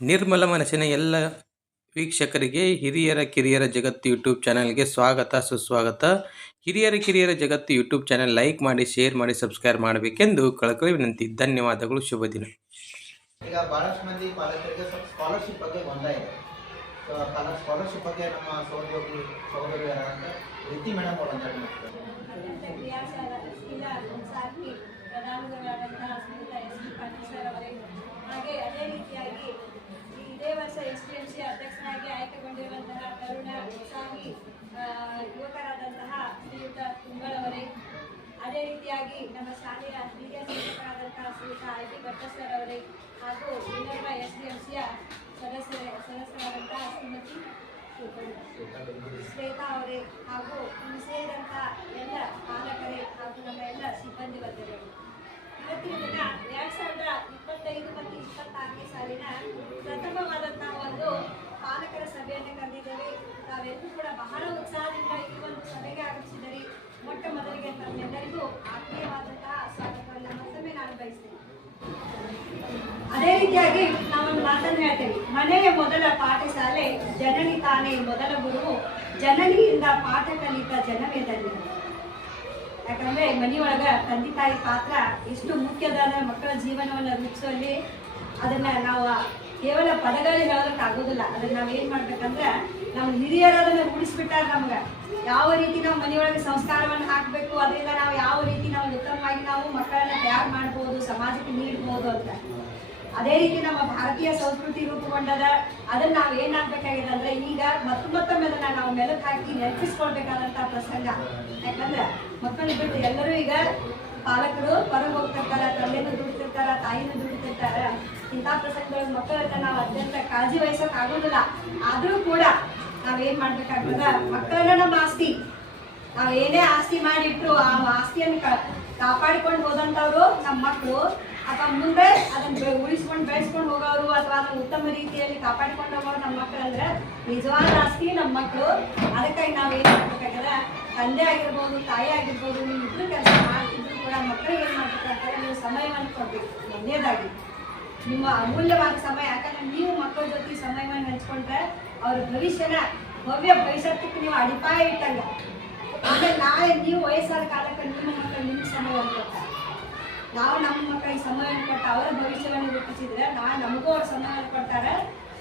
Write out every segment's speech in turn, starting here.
ನಿರ್ಮಲ ಮನಸ್ಸಿನ ಎಲ್ಲ ವೀಕ್ಷಕರಿಗೆ ಹಿರಿಯರ ಕಿರಿಯರ ಜಗತ್ತು ಯೂಟ್ಯೂಬ್ ಚಾನಲ್ಗೆ ಸ್ವಾಗತ, ಸುಸ್ವಾಗತ. ಹಿರಿಯರ ಕಿರಿಯರ ಜಗತ್ತು ಯೂಟ್ಯೂಬ್ ಚಾನಲ್ ಲೈಕ್ ಮಾಡಿ, ಶೇರ್ ಮಾಡಿ, ಸಬ್ಸ್ಕ್ರೈಬ್ ಮಾಡಬೇಕೆಂದು ಕಳಕಳಿ ವಿನಂತಿ. ಧನ್ಯವಾದಗಳು, ಶುಭ ದಿನ. ಈಗ ಬಹಳಷ್ಟು ಮಂದಿ ಪಾಲಕರಿಗೆ ಸ್ವಲ್ಪ ಸ್ಕಾಲರ್ಶಿಪ್ ಬಗ್ಗೆ ಗೊಂದಲ ಇದೆ. ಸ್ಕಾಲರ್ಶಿಪ್ ಬಗ್ಗೆ ನಮ್ಮ ಸಹೋದ್ಯೋಗಿ ಸಹೋದರಿ ಅಂತ ರೀತಿ ಮೇಡಮ್ ಅವರು ಅಂತ ಹಾಗೆ ಅದೇ ರೀತಿಯಾಗಿ ಇದೇ ವರ್ಷ ಎಸ್ ಡಿ ಅಧ್ಯಕ್ಷರಾಗಿ ಆಯ್ಕೆಗೊಂಡಿರುವಂತಹ ತರುಣ ಉತ್ಸಾಹಿ ಯುವಕರಾದಂತಹ ಶ್ರೀಯುತ ತುಂಗಳವರೇ ಅದೇ ರೀತಿಯಾಗಿ ನಮ್ಮ ಶಾಲೆಯ ಹಿರಿಯ ಶಿಕ್ಷಕರಾದಂತಹ ಶ್ರೀಯುತ ಐ ಟಿ ಭಟ್ಟ ಸರ್ ಅವರೇ ಶ್ವೇತಾ ಅವರೇ ಹಾಗೂ ಸೇರಿದಂಥ ಎಲ್ಲ ಪಾಲಕರೇ ಹಾಗೂ ನಮ್ಮ ಎಲ್ಲ ಸಿಬ್ಬಂದಿ ವರ್ಗಗಳು ಇವತ್ತಿನ ದಿನ ಎರಡ್ ಸಾವಿರದ ಇಪ್ಪತ್ತೈದು ಮತ್ತು ಇಪ್ಪತ್ತಾರನೇ ಸಾಲಿನ ಪ್ರಥಮವಾದಂತಹ ಒಂದು ಪಾಲಕರ ಸಭೆಯನ್ನು ಕರೆದಿದ್ದೇವೆ. ತಾವೆಲ್ಲರೂ ಕೂಡ ಬಹಳ ಉತ್ಸಾಹದಿಂದ ಈ ಒಂದು ಸಭೆಗೆ ಆಗಮಿಸಿದರೆ ಮೊಟ್ಟ ಮೊದಲಿಗೆ ತಮ್ಮೆಲ್ಲರಿಗೂ ಆತ್ಮೀಯವಾದಂತಹ ಸ್ವಾಗತವನ್ನು ಮತ್ತೊಮ್ಮೆ ನಾನು ಬಯಸ್ತೇನೆ. ಅದೇ ರೀತಿಯಾಗಿ ಹೇಳ್ತೇವೆ ಮನೆಯ ಮೊದಲ ಪಾಠಶಾಲೆ ಜನನಿ ತಾನೇ ಮೊದಲ ಗುರು. ಜನನಿಯಿಂದ ಪಾಠ ಕಲಿತ ಜನವೇ ಧನ್ಯ. ಯಾಕಂದ್ರೆ ಮನೆಯೊಳಗ ತಂದೆ ತಾಯಿ ಪಾತ್ರ ಎಷ್ಟು ಮುಖ್ಯದ ಮಕ್ಕಳ ಜೀವನವನ್ನು ರೂಪಿಸುವಲ್ಲಿ ಅದನ್ನ ನಾವು ಕೇವಲ ಪದಗಳಲ್ಲಿ ಹೇಳೋದಕ್ಕೆ ಆಗೋದಿಲ್ಲ. ಅದನ್ನ ನಾವು ಏನ್ ಮಾಡ್ಬೇಕಂದ್ರೆ ನಮ್ಮ ಹಿರಿಯರು ಅದನ್ನ ರೂಢಿಸ್ಬಿಟ್ಟಾರ ನಮ್ಗ ಯಾವ ರೀತಿ ನಾವು ಮನೆಯೊಳಗೆ ಸಂಸ್ಕಾರವನ್ನು ಹಾಕಬೇಕು, ಅದರಿಂದ ನಾವು ಯಾವ ರೀತಿ ನಾವು ಉತ್ತಮವಾಗಿ ನಾವು ಮಕ್ಕಳನ್ನ ತಯಾರು ಮಾಡ್ಬೋದು, ಸಮಾಜಕ್ಕೆ ನೀಡ್ಬೋದು ಅಂತ. ಅದೇ ರೀತಿ ನಮ್ಮ ಭಾರತೀಯ ಸಂಸ್ಕೃತಿ ರೂಪುಗೊಂಡದ ಅದನ್ನ ನಾವು ಏನಾಗ್ಬೇಕಾಗಿದೆ ಅಂದ್ರೆ ಈಗ ಮತ್ತು ಮತ್ತೊಮ್ಮೆ ಅದನ್ನ ನಾವು ಮೆಲುಕು ಹಾಕಿ ನೆನಪಿಸ್ಕೊಳ್ಬೇಕಾದಂತ ಪ್ರಸಂಗ. ಯಾಕಂದ್ರೆ ಮಕ್ಕಳು ಬಿಟ್ಟು ಎಲ್ಲರೂ ಈಗ ಪಾಲಕರು ಹೊರಗೆ ಹೋಗ್ತಿರ್ತಾರ, ತಂದೆನೂ ದುಡ್ತಿರ್ತಾರ, ತಾಯಿನೂ ದುಡ್ತಿರ್ತಾರ. ಇಂಥ ಪ್ರಸಂಗಗಳು ಮಕ್ಕಳನ್ನ ನಾವು ಅತ್ಯಂತ ಕಾಳಜಿ ವಹಿಸಕ್ ಆಗೋದಿಲ್ಲ. ಆದ್ರೂ ಕೂಡ ನಾವೇನ್ ಮಾಡ್ಬೇಕಾಗ್ತದ? ಮಕ್ಕಳನ್ನ ನಮ್ಮ ಆಸ್ತಿ. ನಾವ್ ಏನೇ ಆಸ್ತಿ ಮಾಡಿಟ್ರು ಆ ಆಸ್ತಿಯನ್ನು ಕಾಪಾಡಿಕೊಂಡು ಹೋದಂತವ್ರು ಮಕ್ಕಳು ಅಥವಾ ಮುಂದೆ ಅದನ್ನ ಉಳಿಸ್ಕೊಂಡು ಬೆಳೆಸ್ಕೊಂಡು ಹೋಗೋರು ಅಥವಾ ಅದನ್ನು ಉತ್ತಮ ರೀತಿಯಲ್ಲಿ ಕಾಪಾಡಿಕೊಂಡು ಹೋಗೋರು ನಮ್ಮ ಮಕ್ಕಳು ಅಂದ್ರೆ ನಿಜವಾದ ಆಸ್ತಿ ನಮ್ಮ ಮಕ್ಕಳು ಅದಕ್ಕಾಗಿ ನಾವು ಏನು ಮಾಡ್ಬೇಕಾಗ್ಯದ ತಂದೆ ಆಗಿರ್ಬೋದು, ತಾಯಿ ಆಗಿರ್ಬೋದು ನೀವು ಇಬ್ಬರು ಕೆಲಸ ಮಾಡ್ತಿದ್ರು ಕೂಡ ಮಕ್ಕಳಿಗೆ ಏನು ಮಾಡ್ಬೇಕಾಗ್ತದೆ ನೀವು ಸಮಯವನ್ನು ಕೊಡ್ಬೇಕು. ನೆನ್ನೆದಾಗಿ ನಿಮ್ಮ ಅಮೂಲ್ಯವಾದ ಸಮಯ. ಯಾಕಂದ್ರೆ ನೀವು ಮಕ್ಕಳ ಜೊತೆ ಸಮಯವನ್ನು ಹಂಚ್ಕೊಂಡ್ರೆ ಅವ್ರ ಭವಿಷ್ಯನ ಭವ್ಯ ಭವಿಷ್ಯಕ್ಕೆ ನೀವು ಅಡಿಪಾಯ ಇಟ್ಟಲ್ಲ. ಆಮೇಲೆ ನಾಳೆ ನೀವು ವಯಸ್ಸಾದ ಕಾಲಕ್ಕೆ ನಿಮ್ಮ ಮಕ್ಕಳು ನಿಮ್ಮ ಸಮಯ ಕೊಡ್ತಾರೆ. ನಾವು ನಮ್ಮ ಮಕ್ಕಳಿಗೆ ಸಮಯವನ್ನು ಕೊಟ್ಟು ಅವರ ಭವಿಷ್ಯವನ್ನು ರೂಪಿಸಿದ್ರೆ ನಾ ನಮಗೂ ಅವ್ರ ಸಮಯವನ್ನು ಕೊಡ್ತಾರೆ.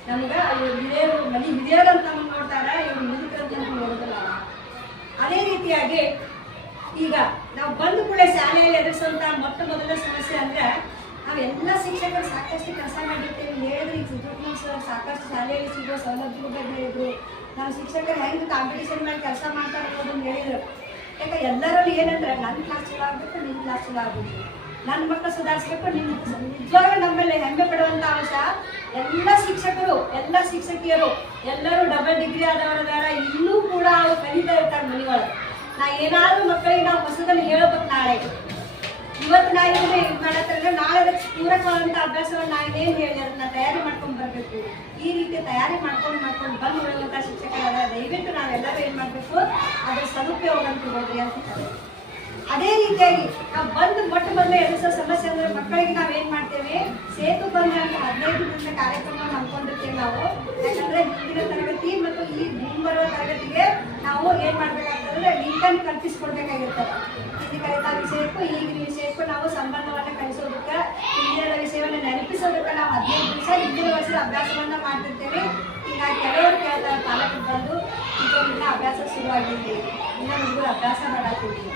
ನಮ್ಗೆ ಇವ್ರು ಹಿರಿಯರು, ಮನೆ ಹಿರಿಯರು ಅಂತ ನಮ್ಮನ್ನು ನೋಡ್ತಾರೆ, ಇವ್ರು ಮುದುಕರಂತ ನಮ್ಗೆ ನೋಡೋದಿಲ್ಲ. ಅದೇ ರೀತಿಯಾಗಿ ಈಗ ನಾವು ಬಂದ ಕೂಡ ಶಾಲೆಯಲ್ಲಿ ಎದುರಿಸುವಂತ ಮೊಟ್ಟ ಮೊದಲ ಸಮಸ್ಯೆ ಅಂದ್ರೆ ನಾವೆಲ್ಲ ಶಿಕ್ಷಕರು ಸಾಕಷ್ಟು ಕೆಲಸ ಮಾಡಿರ್ತೇವೆ. ಈಗ ಸುಬ್ರಹ್ಮಣ್ಯ ಸರ್ ಸಾಕಷ್ಟು ಶಾಲೆಯಲ್ಲಿ ಸಿಗೋ ಸೌಲಭ್ಯಗಳ ಬಗ್ಗೆ ಹೇಳಿದ್ರು. ನಾವು ಶಿಕ್ಷಕರು ಹೆಂಗೆ ಕಾಂಪಿಟೇಷನ್ ಮಾಡಿ ಕೆಲಸ ಮಾಡ್ತಾರೆ ಅನ್ನೋದನ್ನ ಹೇಳಿದ್ರು. ಯಾಕೆ ಎಲ್ಲರಲ್ಲಿ ಏನಂದ್ರೆ ನನ್ನ ಕ್ಲಾಸ್ ಚಲೋ ಆಗ್ಬೇಕು ನಿಮ್ಮ ಕ್ಲಾಸ್ ಚಲೋ ಆಗ್ಬೇಕು. ನನ್ನ ಮಕ್ಕಳು ಸುಧಾರಿಸ್ಬೇಕು ನಿಮ್ಮ ನಿಜವಾಗ್ಲೂ ನಮ್ಮಲ್ಲಿ ಹೆಮ್ಮೆ ಪಡುವಂತ ಅಂಶ, ಎಲ್ಲ ಶಿಕ್ಷಕರು, ಎಲ್ಲ ಶಿಕ್ಷಕಿಯರು, ಎಲ್ಲರೂ ಡಬಲ್ ಡಿಗ್ರಿ ಆದವರದಾರ, ಇನ್ನೂ ಕೂಡ ಅವ್ರು ಕಲಿತಾ ಇರ್ತಾರೆ ಮನೆಯೊಳಗೆ. ನಾ ಏನಾದ್ರೂ ಮಕ್ಕಳಿಗೆ ನಾವು ಹೊಸದನ್ನು ಹೇಳ್ಬೇಕು ನಾಳೆ. ಇವತ್ತು ನಾ ಇದನ್ನ ಇದು ಮಾಡತ್ತಂದ್ರೆ ನಾಳೆ ಅದಕ್ಕೆ ಪೂರಕವಾದಂತ ಅಭ್ಯಾಸವನ್ನು ನಾ ಇನ್ನೇನು ಹೇಳಿ, ಅದನ್ನ ತಯಾರಿ ಮಾಡ್ಕೊಂಡು ಬರ್ಬೇಕು. ಈ ರೀತಿ ತಯಾರಿ ಮಾಡ್ಕೊಂಡು ಮಾಡ್ಕೊಂಡು ಬಂದು ಬಿಡುವಂತ ಶಿಕ್ಷಕರಾದ, ದಯವಿಟ್ಟು ನಾವೆಲ್ಲರೂ ಏನ್ ಮಾಡ್ಬೇಕು, ಅದ್ರ ಸದುಪಯೋಗ ಅಂತ ಹೋಗ್ರಿ ಅಂತ. ಅದೇ ರೀತಿಯಾಗಿ ನಾವು ಬಂದು ಮೊಟ್ಟ ಮೊದಲು ಎದುರಿಸೋ ಸಮಸ್ಯೆ ಅಂದ್ರೆ ಮಕ್ಕಳಿಗೆ ನಾವು ಏನ್ ಮಾಡ್ತೇವೆ? ಸೇತು ಬಂದ ಹದಿನೈದು ದಿನದ ಕಾರ್ಯಕ್ರಮವನ್ನು ಹಮ್ಮಿಕೊಂಡಿರ್ತೇವೆ ನಾವು. ಯಾಕಂದ್ರೆ ಹಿಂದಿನ ತರಗತಿ ಮತ್ತು ಈ ಮುಂಬರುವ ತರಗತಿಗೆ ನಾವು ಏನ್ ಮಾಡ್ಬೇಕಾಗ್ತದೆ? ಲಿಂಕನ್ನು ಕಲ್ಪಿಸ್ಕೊಡ್ಬೇಕಾಗಿರ್ತದೆ. ಕಲಿತಾ ವಿಷಯಕ್ಕೂ ಈಗಿನ ವಿಷಯಕ್ಕೂ ನಾವು ಸಂಬಂಧವನ್ನು ಕಲಿಸೋದಕ್ಕೆ ಹಿಂದಿನ ವಿಷಯವನ್ನು ನೆನಪಿಸೋದಕ್ಕೆ ನಾವು ಹದಿನೈದು ದಿವಸ ಹಿಂದಿನ ವರ್ಷದ ಅಭ್ಯಾಸವನ್ನ ಮಾಡ್ತಿರ್ತೇವೆ. ಈಗ ಕೆಲವರು ಕೇಳ್ತಾರೆ, ಪಾಲಕರು ಬಂದು ಇನ್ನ ಅಭ್ಯಾಸ ಶುರುವಾಗಿದ್ದೀವಿ. ಇನ್ನ ಹುಡುಗರು ಅಭ್ಯಾಸ ಮಾಡಾಕ್ತಿದ್ದೀವಿ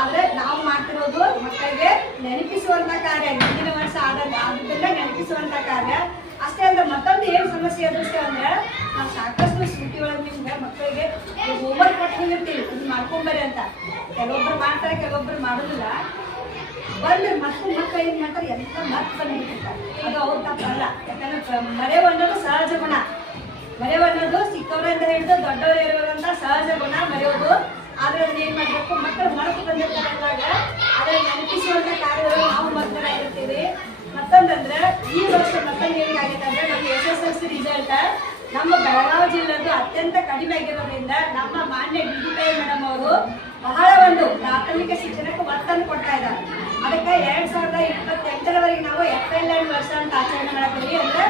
ಆದ್ರೆ ನಾವು ಮಾಡ್ತಿರೋದು ಮಕ್ಕಳಿಗೆ ನೆನಪಿಸುವಂತ ಕಾರ್ಯ, ಹಿಂದಿನ ವರ್ಷ ಆದ ಆದದ್ದನ್ನ ನೆನಪಿಸುವಂತ ಕಾರ್ಯ. ಅಷ್ಟೇ ಅಂದ್ರೆ ಮತ್ತೊಂದು ಏನ್ ಸಮಸ್ಯೆ ಎದುರಿಸ್ತೇವೆ ಅಂದ್ರೆ ನಾವು ಸಾಕಷ್ಟು ಸೂಟಿ ಒಳಗೆ ಮಕ್ಕಳಿಗೆ ಹೋಮ್ವರ್ಕ್ ಕೊಟ್ಟಿರ್ತೀವಿ ಇದು ಮಾಡ್ಕೊಂಬರಿ ಅಂತ. ಕೆಲವೊಬ್ರು ಮಾಡ್ತಾರೆ, ಕೆಲವೊಬ್ರು ಮಾಡೋದಿಲ್ಲ. ಬಂದ್ರೆ ಮತ್ತೆ ಮಕ್ಕಳು ಏನ್ ಮಾಡ್ತಾರೆ? ಎಲ್ಲ ಮತ್ತೆ ಬಂದ್ಬಿಟ್ಟಿರ್ತಾರೆ. ಅದು ಅವ್ರ ತಪ್ಪಲ್ಲ. ಯಾಕಂದ್ರೆ ಮರೆ ಅನ್ನೋದು ಸಹಜ ಗುಣ. ಮರೆವು ಅನ್ನೋದು ಚಿಕ್ಕವರಿಂದ ಹಿಡಿದು ದೊಡ್ಡವರು ಇರುವಂತ ಸಹಜ ಗುಣ. ಮರೆಯೋದು ಆದ್ರೆ ಅದನ್ನ ಮಾಡಬೇಕು? ಮಕ್ಕಳು ಮರೆತು ಬಂದಿರ್ತಾರೆ ಅಂದಾಗ ಅದನ್ನ ನೆನಪಿಸುವಂತ ಕಾರ್ಯಗಳು ನಾವು ಮಕ್ಕಳಾಗಿರ್ತೀವಿ ಮತ್ತೊಂದಂದ್ರೆ ಈ ವರ್ಷ ಮತ್ತೊಂದು ಏನಾಗೈತೆ ಅಂದ್ರೆ ನಮ್ಮ ಎಸ್ ಎಸ್ ಎಲ್ ಸಿ ನಮ್ಮ ಬೆಳಗಾವಿ ಜಿಲ್ಲೆದು ಅತ್ಯಂತ ಕಡಿಮೆ ಆಗಿರೋದ್ರಿಂದ ನಮ್ಮ ಮಾನ್ಯ ಡಿ ಮೇಡಮ್ ಅವರು ಬಹಳ ಒಂದು ಪ್ರಾಥಮಿಕ ಶಿಕ್ಷಣಕ್ಕೆ ಒತ್ತನ್ನು ಕೊಡ್ತಾ ಇದ್ದಾರೆ. ಅದಕ್ಕೆ ಎರಡು ಸಾವಿರದ ಇಪ್ಪತ್ತೆಂಟರವರೆಗೆ ನಾವು ಎಫ್ ಎಲ್ ಎನ್ ವರ್ಷ ಅಂತ ಆಚರಣೆ ಮಾಡತ್ತೀವಿ ಅಂದ್ರೆ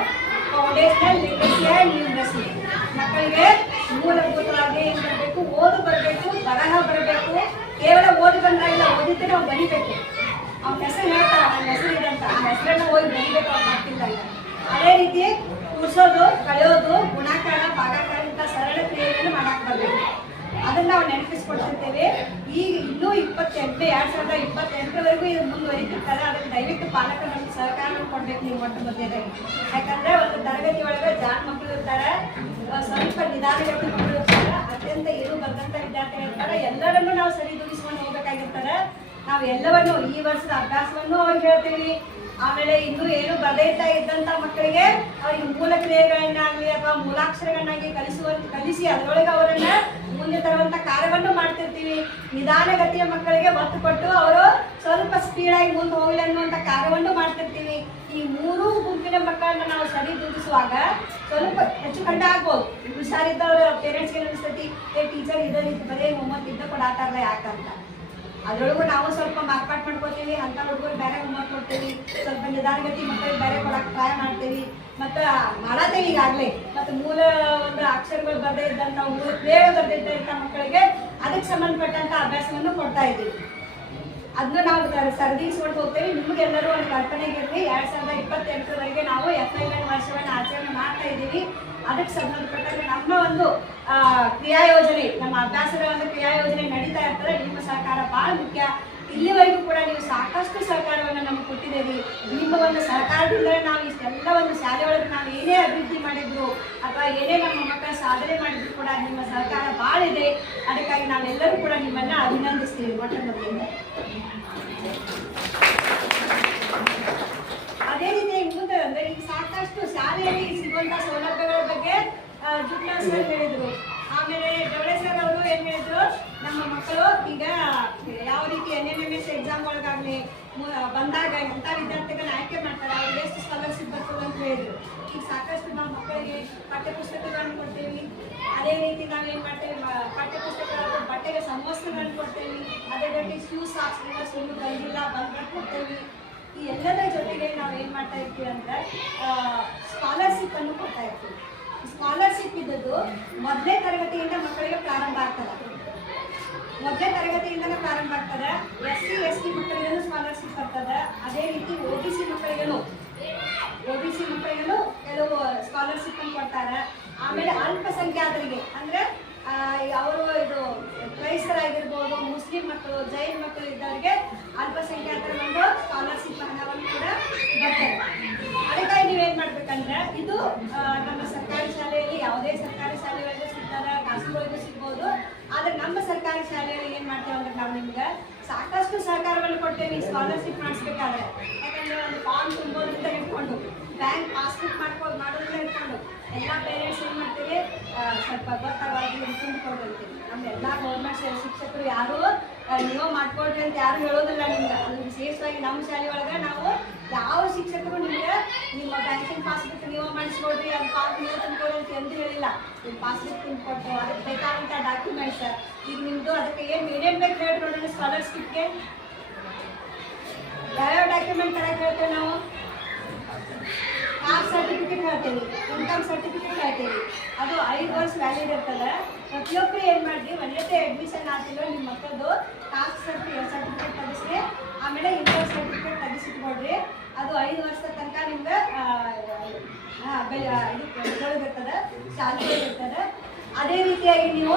ಫೌಂಡೇಶನಲ್ ಲಿಟರಸಿ ಆ್ಯಂಡ್ ನ್ಯೂಮರಸಿ ಮಕ್ಕಳಿಗೆ ಮೂಲಭೂತವಾಗಿ ಏನು ಬರಬೇಕು ಓದು ಬರಬೇಕು, ಬರಹ ಬರಬೇಕು. ಕೇವಲ ಓದು ಬಂದಾಗಿಲ್ಲ ಓದಿದ್ರೆ ನಾವು ಬರಿಬೇಕು. ಅವ್ನ ಹೆಸರು ಹೇಳ್ತಾರೆ ನನ್ನ ಹೆಸರು ಇದೆ ಅಂತ. ಆ ಹೆಸರನ್ನು ಓದಿ ಬರಿಬೇಕು ಅವ್ರು ಈಗ. ಅದೇ ರೀತಿ ಕೂರ್ಸೋದು, ಕಳೆಯೋದು, ಗುಣಾಕಾರ, ಭಾಗಾಕಾರ ಸರಳ ಕ್ರಿಯೆಗಳನ್ನು ಮಾಡಕ್ಕೆ ಬರಬೇಕು. ಅದನ್ನ ನಾವು ನೆನಪಿಸ್ಕೊಳ್ತಿರ್ತೇವೆ. ಈಗ ಇನ್ನೂ ಇಪ್ಪತ್ತೆಂಟು, ಎರಡ್ ಸಾವಿರದ ಇಪ್ಪತ್ತೆಂಟರವರೆಗೂ ಇದು ಮುಂದುವರಿತಿರ್ತಾರೆ. ಅದಕ್ಕೆ ಪಾಲಕರು ನಮ್ಗೆ ಸಹಕಾರವನ್ನು ಕೊಡ್ಬೇಕು ನೀವು ಮೊಟ್ಟ ಮೊದಲನೇದಾಗಿ ಯಾಕಂದ್ರೆ ಒಂದು ತರಗತಿ ಒಳಗೆ ಜಾನ್ ಮಕ್ಕಳು ಇರ್ತಾರೆ ಸ್ವಲ್ಪ ನಿಧಾನಗತಿ ಮಕ್ಕಳು ಇರ್ತಾರೆ, ಅತ್ಯಂತ ಏನು ಬಂದಂತ ವಿದ್ಯಾರ್ಥಿಗಳು ಇರ್ತಾರೆ. ಎಲ್ಲರನ್ನೂ ನಾವು ಸರಿದೂಗಿಸ್ಕೊಂಡು ಹೋಗ್ಬೇಕಾಗಿರ್ತಾರೆ ನಾವು ಎಲ್ಲವನ್ನು ಈ ವರ್ಷದ ಅಭ್ಯಾಸವನ್ನು ಅವ್ರಿಗೆ ಹೇಳ್ತೀವಿ. ಆಮೇಲೆ ಇನ್ನು ಏನು ಬರದೇತಾ ಇದ್ದಂತ ಮಕ್ಕಳಿಗೆ ಅವ್ರಿಗೆ ಮೂಲ ಕ್ರಿಯೆಗಳನ್ನಾಗ್ಲಿ ಅಥವಾ ಮೂಲಾಕ್ಷರಗಳನ್ನಾಗಿ ಕಲಿಸುವ ಕಲಿಸಿ ಅದರೊಳಗೆ ಅವರನ್ನ ಮುಂದೆ ತರುವಂತ ಕಾರ್ಯವನ್ನು ಮಾಡ್ತಿರ್ತೀವಿ. ನಿಧಾನಗತಿಯ ಮಕ್ಕಳಿಗೆ ಒತ್ತು ಕೊಟ್ಟು ಅವರು ಸ್ವಲ್ಪ ಸ್ಪೀಡ್ ಆಗಿ ಮುಂದೆ ಹೋಗಲಿ ಅನ್ನುವಂತ ಕಾರ್ಯವನ್ನು ಮಾಡ್ತಿರ್ತೀವಿ. ಈ ಮೂರು ಗುಂಪಿನ ಮಕ್ಕಳನ್ನ ನಾವು ಸರಿ ದೂಗಿಸುವಾಗ ಸ್ವಲ್ಪ ಹೆಚ್ಚು ಕಂಡ ಆಗ್ಬೋದು. ಹುಷಾರಿದ್ದವ್ರ ಪೇರೆಂಟ್ಸ್ಗೆ ಅನಿಸ್ತೈತಿ ಏ ಟೀಚರ್ ಇದೇ ಬರೀ ಹೋಮ್ವರ್ಕ್ ಇದ್ದ ಕೊಡಾತಾರಲ್ಲ ಯಾಕಂತ ಅದ್ರೊಳಗೂ ನಾವು ಸ್ವಲ್ಪ ಮಾರ್ಪಾಟ್ ಮಾಡ್ಕೋತೀವಿ, ಅಂತ ಹುಡುಗರು ಕೊಡ್ತೀವಿ ಸ್ವಲ್ಪ ನಿಧಾನಗತಿ ಮಕ್ಕಳಿಗೆ ಬೇರೆ ಕೊಡಕ್ಕೆ ಟ್ರೈ ಮಾಡ್ತೀವಿ ಮತ್ತು ಮಾಡತ್ತೆ ಈಗಾಗಲೇ. ಮತ್ತು ಮೂಲ ಒಂದು ಅಕ್ಷರಗಳು ಬರದೇ ಇದ್ದಂಥ ಮೂಲ ಕ್ರಿಯೆಗಳು ಬರದೇ ಇದ್ದಂಥ ಮಕ್ಕಳಿಗೆ ಅದಕ್ಕೆ ಸಂಬಂಧಪಟ್ಟಂಥ ಅಭ್ಯಾಸವನ್ನು ಕೊಡ್ತಾ ಇದ್ದೀವಿ. ಅದನ್ನ ನಾವು ಸರಿದಿಸ್ಕೊಂಡು ಹೋಗ್ತೇವೆ. ನಿಮಗೆಲ್ಲರೂ ಒಂದು ಕಲ್ಪನೆಗೆ ಇರಲಿ. ಎರಡು ಸಾವಿರದ ಇಪ್ಪತ್ತೆಂಟರವರೆಗೆ ನಾವು ಎಪ್ಪತ್ತೈದು ವರ್ಷವನ್ನು ಆಚರಣೆ ಮಾಡ್ತಾ ಇದ್ದೀವಿ. ಅದಕ್ಕೆ ಸಂಬಂಧಪಟ್ಟಂತೆ ನಮ್ಮ ಒಂದು ಕ್ರಿಯಾ ಯೋಜನೆ ನಮ್ಮ ಅಭ್ಯಾಸದ ಒಂದು ಕ್ರಿಯಾ ಯೋಜನೆ ನಡೀತಾ ಇರ್ತದೆ. ನಿಮ್ಮ ಸಹಕಾರ ಭಾಳ ಮುಖ್ಯ. ಇಲ್ಲಿವರೆಗೂ ಕೂಡ ನೀವು ಸಾಕಷ್ಟು ಸಹಕಾರವನ್ನು ನಮ್ಗೆ ಕೊಟ್ಟಿದ್ದೀರಿ. ನಿಮ್ಮ ಒಂದು ಸಹಕಾರದಿಂದ ನಾವು ಇಷ್ಟೆಲ್ಲ ಒಂದು ಶಾಲೆ ಒಳಗೆ ನಾವು ಏನೇ ಅಭಿವೃದ್ಧಿ ಮಾಡಿದ್ರು ಅಥವಾ ಏನೇ ನಮ್ಮ ಮಕ್ಕಳ ಸಾಧನೆ ಮಾಡಿದ್ರು ಕೂಡ ನಿಮ್ಮ ಸಹಕಾರ ಭಾಳ ಇದೆ ಅದಕ್ಕಾಗಿ ನಾವೆಲ್ಲರೂ ಕೂಡ ನಿಮ್ಮನ್ನ ಅಭಿನಂದಿಸ್ತೀವಿ. ಮೊಟ್ಟಮೊದಲಿಂದ ಅದೇ ರೀತಿ ಮುಂದೆ ಅಂದ್ರೆ ಈಗ ಸಾಕಷ್ಟು ಶಾಲೆಯಲ್ಲಿ ಸಿಗುವಂಥ ಸೌಲಭ್ಯಗಳ ಬಗ್ಗೆ ದುಡ್ಡು ಹೇಳಿದರು ಹೇಳಿದ್ರು. ಆಮೇಲೆ ಡೊಳೆ ಸರ್ ಅವರು ಏನ್ ಹೇಳಿದ್ರು, ನಮ್ಮ ಮಕ್ಕಳು ಈಗ ಯಾವ ರೀತಿ N N M S exam ಒಳಗಾಗ್ಲಿ ಬಂದಾಗ ಎಂತ ವಿದ್ಯಾರ್ಥಿಗಳನ್ನ ಆಯ್ಕೆ ಮಾಡ್ತಾರೆ, ಅವ್ರಿಗೆ ಎಷ್ಟು ಸ್ಕಾಲರ್ಶಿಪ್ ಬರ್ತದೆ ಅಂತ ಹೇಳಿದ್ರು. ಈಗ ಸಾಕಷ್ಟು ನಮ್ಮ ಮಕ್ಕಳಿಗೆ ಪಠ್ಯಪುಸ್ತಕಗಳನ್ನು ಕೊಡ್ತೀವಿ. ಅದೇ ರೀತಿ ನಾವೇನ್ ಮಾಡ್ತೇವೆ ಪಠ್ಯಪುಸ್ತಕಗಳು ಬಟ್ಟೆಗೆ ಸಮವಸ್ತ್ರಗಳನ್ನು ಕೊಡ್ತೇವೆ. ಅದೇ ರೀತಿ ಶೂ ಸಾಕ್ಸ್ ಸುಳ್ಳು ಬಂದಿಲ್ಲ ಬಂದ್ರೆ ಕೊಡ್ತೇವೆ. ಈ ಎಲ್ಲದರ ಜೊತೆಗೆ ನಾವು ಏನ್ ಮಾಡ್ತಾ ಇರ್ತೀವಿ ಅಂದ್ರೆ ಸ್ಕಾಲರ್ಶಿಪ್ ಅನ್ನು ಕೊಡ್ತಾ ಇರ್ತೀವಿ. ಸ್ಕಾಲರ್ಶಿಪ್ ಇದ್ದದ್ದು ಮೊದಲೇ ತರಗತಿಯಿಂದ ಮಕ್ಕಳಿಗೆ ಪ್ರಾರಂಭ ಆಗ್ತದೆ. ಮೊದಲೇ ತರಗತಿಯಿಂದಲೇ ಪ್ರಾರಂಭ ಆಗ್ತದೆ. ಎಸ್ ಸಿ ಎಸ್ ಟಿ ಮಕ್ಕಳಿಗೂ ಸ್ಕಾಲರ್ಶಿಪ್ ಬರ್ತದೆ. ಅದೇ ರೀತಿ ಒ ಬಿ ಸಿ ಮಕ್ಕಳಿಗೂ ಒ ಬಿ ಸಿ ಮಕ್ಕಳಿಗೂ ಕೆಲವು ಸ್ಕಾಲರ್ಶಿಪ್ ಅನ್ನು ಕೊಡ್ತಾರೆ. ಆಮೇಲೆ ಅಲ್ಪಸಂಖ್ಯಾತರಿಗೆ, ಅಂದರೆ ಅವರು ಇದು ಕ್ರೈಸ್ತರಾಗಿರ್ಬೋದು, ಮುಸ್ಲಿಂ ಮಕ್ಕಳು, ಜೈನ್ ಮಕ್ಕಳು ಇದ್ದವರಿಗೆ ಅಲ್ಪಸಂಖ್ಯಾತರ ಒಂದು ಸ್ಕಾಲರ್ಶಿಪ್ ಹಣವನ್ನು ಕೂಡ ಬರ್ತದೆ. ಮಾಡ್ಬೇಕಂದ್ರೆ ಇದು ನಮ್ಮ ಸರ್ಕಾರಿ ಶಾಲೆಯಲ್ಲಿ ಯಾವುದೇ ಸರ್ಕಾರಿ ಶಾಲೆಗಳಿಗೂ ಸಿಗ್ತಾರೆ ಖಾಸಗಿಗಳಿಗೂ ಸಿಗ್ಬೋದು. ಆದ್ರೆ ನಮ್ಮ ಸರ್ಕಾರಿ ಶಾಲೆಯಲ್ಲಿ ಏನ್ ಮಾಡ್ತೇವೆ ಅಂದ್ರೆ ನಾವು ನಿಮ್ಗೆ ಸಾಕಷ್ಟು ಸಹಕಾರವನ್ನು ಕೊಡ್ತೇವೆ ಸ್ಕಾಲರ್ಶಿಪ್ ಮಾಡಿಸ್ಬೇಕಾದ್ರೆ. ಯಾಕಂದ್ರೆ ಒಂದು ಫಾರ್ಮ್ ತುಂಬೋದ್ರಿಂದ ಹಿಡ್ಕೊಂಡು ಬ್ಯಾಂಕ್ ಪಾಸ್ಬುಕ್ ಮಾಡ್ಕೊಂಡು ಮಾಡೋದ್ರಿಂದ ಹಿಡ್ಕೊಂಡು ಎಲ್ಲ ಪೇರೆಂಟ್ಸ್ ಏನ್ ಮಾಡ್ತೀವಿ ಸ್ವಲ್ಪ ಗೊತ್ತಾಗಿ ತುಂಬಿಕೊಂಡಿರ್ತೀವಿ ನಮ್ಮ ಎಲ್ಲ ಗೌರ್ಮೆಂಟ್ ಶಿಕ್ಷಕರು ಯಾರು ನೀವು ಮಾಡ್ಕೊಳ್ರಿ ಅಂತ ಯಾರು ಹೇಳೋದಿಲ್ಲ ನಿಮ್ಗೆ. ಅದು ವಿಶೇಷವಾಗಿ ನಮ್ಮ ಶಾಲೆ ಒಳಗೆ ನಾವು ಯಾವ ಶಿಕ್ಷಕರು ನಿಮಗೆ ನಿಮ್ಮ ಬ್ಯಾಂಕಿನ ಪಾಸ್ಬುಕ್ ನೀವು ಮಾಡಿಸ್ಕೊಡ್ರಿ ಅದು ಪಾಸ್ ನೀವು ತುಂಬಿಕೊಡ್ರಿ ಅಂತ ಹೇಳಿಲ್ಲ. ನಿಮ್ಮ ಪಾಸ್ಬುಕ್ ತುಂಬಿಕೊಟ್ಟು ಅದಕ್ಕೆ ಬೇಕಾದಂಥ ಡಾಕ್ಯುಮೆಂಟ್ಸ್ ಈಗ ನಿಮ್ಮದು ಅದಕ್ಕೆ ಏನು ಏನೇನು ಬೇಕು ಹೇಳಿ ನೋಡೋಣ ಸ್ಕಾಲರ್ಶಿಪ್ಗೆ ಯಾವ್ಯಾವ ಡಾಕ್ಯುಮೆಂಟ್ ತರಕ್ಕೆ ಹೇಳ್ತೇವೆ ನಾವು? ಕಾಸ್ಟ್ ಸರ್ಟಿಫಿಕೇಟ್ ಹೇಳ್ತೀವಿ ಇನ್ಕಮ್ ಸರ್ಟಿಫಿಕೇಟ್ ಹೇಳ್ತೀವಿ. ಅದು ಐದು ವರ್ಷ ವ್ಯಾಲಿಡ್ ಇರ್ತದೆ. ಪ್ರತಿಯೊಬ್ಬರು ಏನು ಮಾಡಿರಿ ಒಂದೇ ಅಡ್ಮಿಷನ್ ಆಗ್ತಿಲ್ಲ ನಿಮ್ಮ ಮಕ್ಕಳದು ಕಾಸ್ಟ್ ಸರ್ಟಿಫಿಕೇಟ್ ಸರ್ಟಿಫಿಕೇಟ್ ತೆಗಿಸ್ರಿ ಆಮೇಲೆ ಇನ್ಕಮ್ ಸರ್ಟಿಫಿಕೇಟ್ ತೆಗಿಸಿಟ್ಕೊಡ್ರಿ ಅದು ಐದು ವರ್ಷದ ತನಕ ನಿಮ್ಗೆ ಇದು ಇರ್ತದೆ ಶಾಲೆ ಇರ್ತದೆ ಅದೇ ರೀತಿಯಾಗಿ ನೀವು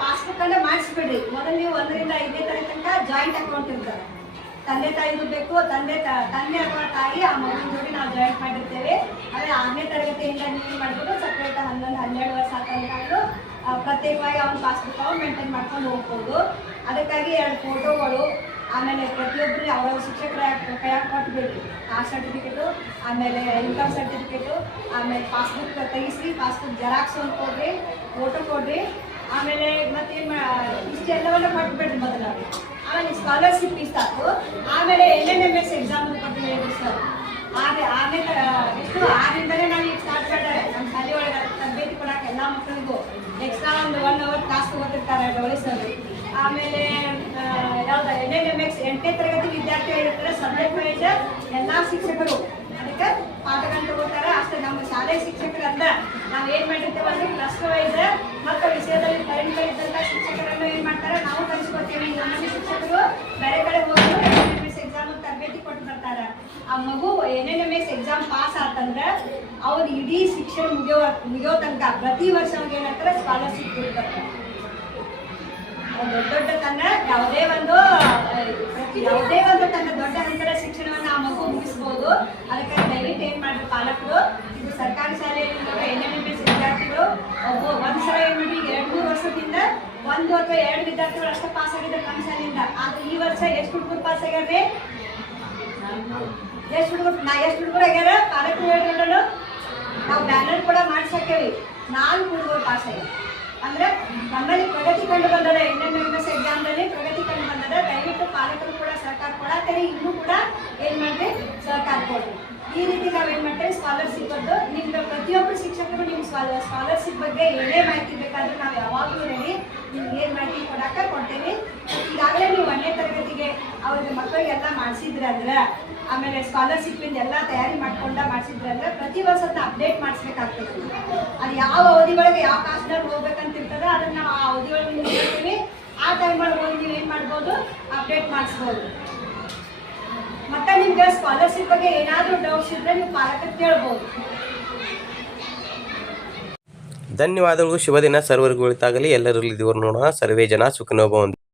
ಪಾಸ್ಬುಕ್ ಅನ್ನ ಮಾಡಿಸ್ಬಿಡ್ರಿ. ಮೊದಲು ನೀವು ಒಂದರಿಂದ ಐದನೇ ತಾರೀಕು ತನಕ ಜಾಯಿಂಟ್ ಅಕೌಂಟ್ ಇರ್ತಾರೆ ತಂದೆ ತಾಯಿದು ಬೇಕು, ತಂದೆ ತಂದೆ ಅಥವಾ ತಾಯಿ, ಆ ಮಗುವಿನ ಜೋಡಿ ನಾವು ಜಾಯಿಂಟ್ ಮಾಡಿರ್ತೇವೆ. ಆದರೆ ಆರನೇ ತರಗತಿಯಿಂದ ನೀವು ಮಾಡ್ಬೋದು, ಸಪ್ರೇಟ್ ಹನ್ನೊಂದು, ಹನ್ನೆರಡು ವರ್ಷ ಆತಂದು ಪ್ರತ್ಯೇಕವಾಗಿ ಅವ್ನ ಪಾಸ್ಬುಕ್ ಅವ್ನು ಮೇಂಟೈನ್ ಮಾಡ್ಕೊಂಡು ಹೋಗ್ಬೋದು. ಅದಕ್ಕಾಗಿ ಎರಡು ಫೋಟೋಗಳು ಆಮೇಲೆ ಪ್ರತಿಯೊಬ್ಬರು ಅವರವ್ರ ಶಿಕ್ಷಕರ ಕೈಯಾಗಿ ಕೊಟ್ಬಿಡಿ ಆ ಸರ್ಟಿಫಿಕೇಟು ಆಮೇಲೆ ಇನ್ಕಮ್ ಸರ್ಟಿಫಿಕೇಟು ಆಮೇಲೆ ಪಾಸ್ಬುಕ್ ತೆಗಿಸಿ ಪಾಸ್ಬುಕ್ ಜೆರಾಕ್ಸ್ ಒಂದು ಕೊಡ್ರಿ ಫೋಟೋ ಕೊಡ್ರಿ. ಆಮೇಲೆ ಮತ್ತೇನು ಮಾ ಇಷ್ಟೆಲ್ಲವನ್ನ ಕೊಟ್ಬಿಡ್ರಿ ಮೊದಲು. ಆಮೇಲೆ ಸ್ಕಾಲರ್ಶಿಪ್ ಇಷ್ಟ ಆಯ್ತು ಆಮೇಲೆ L N M S exam ಹೇಳಿದ್ರು ಸರ್ ಆಗ ಆಮೇಲೆ ಎಷ್ಟು, ಆರಿಂದಲೇ ನಾವು ಈಗ ಸ್ಟಾರ್ಟ್ ಮಾಡಿದ್ರೆ ನಮ್ಮ ಶಾಲೆ ಒಳಗೆ ತರಬೇತಿ ಕೊಡೋಕೆ ಎಲ್ಲ ಮಕ್ಕಳಿಗೂ ಎಕ್ಸ್ಟ್ರಾ ಒಂದು ಒನ್ ಅವರ್ ಕ್ಲಾಸ್ ತಗೋತಿರ್ತಾರೆ ಡೊಳಿ ಸರ್ ಆಮೇಲೆ ಯಾವ್ದು ಎನ್ ಎನ್ ಎಂ ಎಕ್ಸ್ ಎಂಟನೇ ತರಗತಿ ವಿದ್ಯಾರ್ಥಿಗಳಿರ್ತಾರೆ ಸಬ್ಜೆಕ್ಟ್ ಮೇಜರ್ ಎಲ್ಲ ಶಿಕ್ಷಕರು. ಅದಕ್ಕೆ ಪಾಠಗಳನ್ನ ತಗೋತಾರೆ. ಅಷ್ಟೇ, ನಮ್ಮ ಶಾಲೆ ಶಿಕ್ಷಕರಂದ ನಾವು ಏನ್ ಮಾಡಿರ್ತೇವೆ ಅಂದ್ರೆ ಪ್ಲಸ್ ಟು ವೈಸ್ ಮತ್ತು ವಿಷಯದಲ್ಲಿ ಪರಿಣಿತರಿದ್ದಂತ ಶಿಕ್ಷಕರನ್ನು ಏನು ಮಾಡ್ತಾರೆ, ನಾವು ಕಲಿಸ್ಕೊಡ್ತೇವೆ. ನಮ್ಮ ಶಿಕ್ಷಕರು ಬೇರೆ ಕಡೆ ಹೋಗಿ ಎಕ್ಸಾಮ್ ತರಬೇತಿ ಕೊಟ್ಟು ಬರ್ತಾರೆ. ಆ ಮಗು N N M S exam pass ಆತಂದ್ರೆ ಅವ್ರು ಇಡೀ ಶಿಕ್ಷಣ ಮುಗಿಯೋ ಮುಗಿಯೋ ತನಕ ಪ್ರತಿ ವರ್ಷ ಅವ್ರಿಗೆ ಏನಂತಾರೆ ಸ್ಕಾಲರ್ಶಿಪ್ ಕೊಡ್ತಾರೆ. ದೊಡ್ಡ ದೊಡ್ಡ ತನ್ನ ಯಾವುದೇ ಒಂದು ಯಾವುದೇ ಒಂದು ತನ್ನ ದೊಡ್ಡ ಹಂತದ ಶಿಕ್ಷಣವನ್ನು ಆ ಮಗು ಮುಗಿಸ್ಬೋದು. ಅದಕ್ಕೆ ದಯವಿಟ್ಟು ಏನ್ ಮಾಡಿದ್ರು ಪಾಲಕರು, ಇದು ಸರ್ಕಾರಿ ಶಾಲೆಯಲ್ಲಿ ಎನ್ ಎನ್ ಎಂ ಎಸ್ ವಿದ್ಯಾರ್ಥಿಗಳು, ಒಬ್ಬ ಒಂದು ಸಲ ಏನ್ ಮಾಡಿ ಎರಡು ಮೂರು ವರ್ಷದಿಂದ ಒಂದು ಅಥವಾ ಎರಡು ವಿದ್ಯಾರ್ಥಿಗಳು ಅಷ್ಟೇ ಪಾಸ್ ಆಗಿದ್ದಾರೆ ನಮ್ಮ ಶಾಲೆಯಿಂದ. ಆದ್ರೆ ಈ ವರ್ಷ ಎಷ್ಟು ಹುಡುಗರು ಪಾಸ್ ಆಗ್ಯಾರ್ರಿ? ಎಷ್ಟು ಹುಡುಗರು ನಾ ಎಷ್ಟು ಹುಡುಗರು ಆಗ್ಯಾರ? ತಾಲೂಕು ಹೇಳ್ರಿ ನಾವು ಬ್ಯಾನರ್ ಕೂಡ ಮಾಡ್ಸಕ್ಕೇವಿ ನಾಲ್ಕು ಹುಡುಗರು ಪಾಸ್ ಆಗ್ಯಾರ. ಅಂದ್ರೆ ನಮ್ಮಲ್ಲಿ ಪ್ರಗತಿ ಕಂಡು ಬಂದದ ಎಂಟನೇ ಎಸ್ ಎಕ್ಸಾಮ್ನಲ್ಲಿ ಪ್ರಗತಿ ಕಂಡು ಬಂದದ. ದಯವಿಟ್ಟು ಪಾಲಕರು ಕೂಡ, ಸರ್ಕಾರ ಕೊಡತ್ತಾರೆ ಇನ್ನೂ ಕೂಡ ಏನು ಮಾಡ್ರಿ? ಸರ್ಕಾರ ಕೊಡ್ರಿ. ಈ ರೀತಿ ನಾವೇನ್ ಮಾಡ್ತೇವೆ? ಸ್ಕಾಲರ್ಶಿಪ್ ಬಂದು ನಿಮ್ಗೆ ಪ್ರತಿಯೊಬ್ಬರು ಶಿಕ್ಷಕರು ನಿಮ್ ಸ್ಕಾಲರ್ಶಿಪ್ ಬಗ್ಗೆ ಏನೇ ಮಾಹಿತಿ ಬೇಕಾದರೂ ನಾವು ಯಾವಾಗಲೂ ರೆಡಿ ನಿಮ್ಗೆ ಏನ್ ಮಾಹಿತಿ ಕೊಡಾಕ ಕೊಡ್ತೇವೆ. ಈಗಾಗಲೇ ನೀವು ಒಂದನೇ ತರಗತಿಗೆ ಅವ್ರಿಗೆ ಮಕ್ಕಳಿಗೆಲ್ಲ ಮಾಡಿಸಿದ್ರೆ ಅಂದ್ರೆ ಆಮೇಲೆ ಸ್ಕಾಲರ್ಶಿಪ್ ಇಂದ ಎಲ್ಲ ತಯಾರಿ ಮಾಡ್ಕೊಂಡ ಮಾಡಿಸಿದ್ರೆ ಅಂದ್ರೆ ಪ್ರತಿ ವರ್ಷ ಅದನ್ನ ಅಪ್ಡೇಟ್ ಮಾಡಿಸ್ಬೇಕಾಗ್ತದೆ. ಅದು ಯಾವ ಅವಧಿ ಒಳಗೆ ಯಾವ ಕಾಸ್ಟ್ನಾಗ ಹೋಗ್ಬೇಕಂತ ಇರ್ತದೆ ಅದನ್ನ ನಾವು ಆ ಅವಧಿ ಒಳಗೆ ನೋಡ್ತೀವಿ ಆ ಟೈಮ್ ಒಳಗೆ ಹೋಗಿ ನೀವು ಏನು ಮಾಡ್ಬೋದು? ಅಪ್ಡೇಟ್ ಮಾಡಿಸ್ಬೋದು. ಮತ್ತೆ ನಿಮ್ಗೆ ಸ್ಕಾಲರ್ಶಿಪ್ ಬಗ್ಗೆ ಏನಾದರೂ ಡೌಟ್ಸ್ ಇದ್ರೆ ನೀವು ಪಾಲಕ ಕೇಳ್ಬೋದು. ಧನ್ಯವಾದಗಳು. ಶುಭ ದಿನ ಸರ್ವರ್ಗಳಿತಾಗಲಿ ಎಲ್ಲರಲ್ಲಿ ದೇವರು ನೋಡೋಣ. ಸರ್ವೇ ಜನ ಸುಖನೋಭವಂತು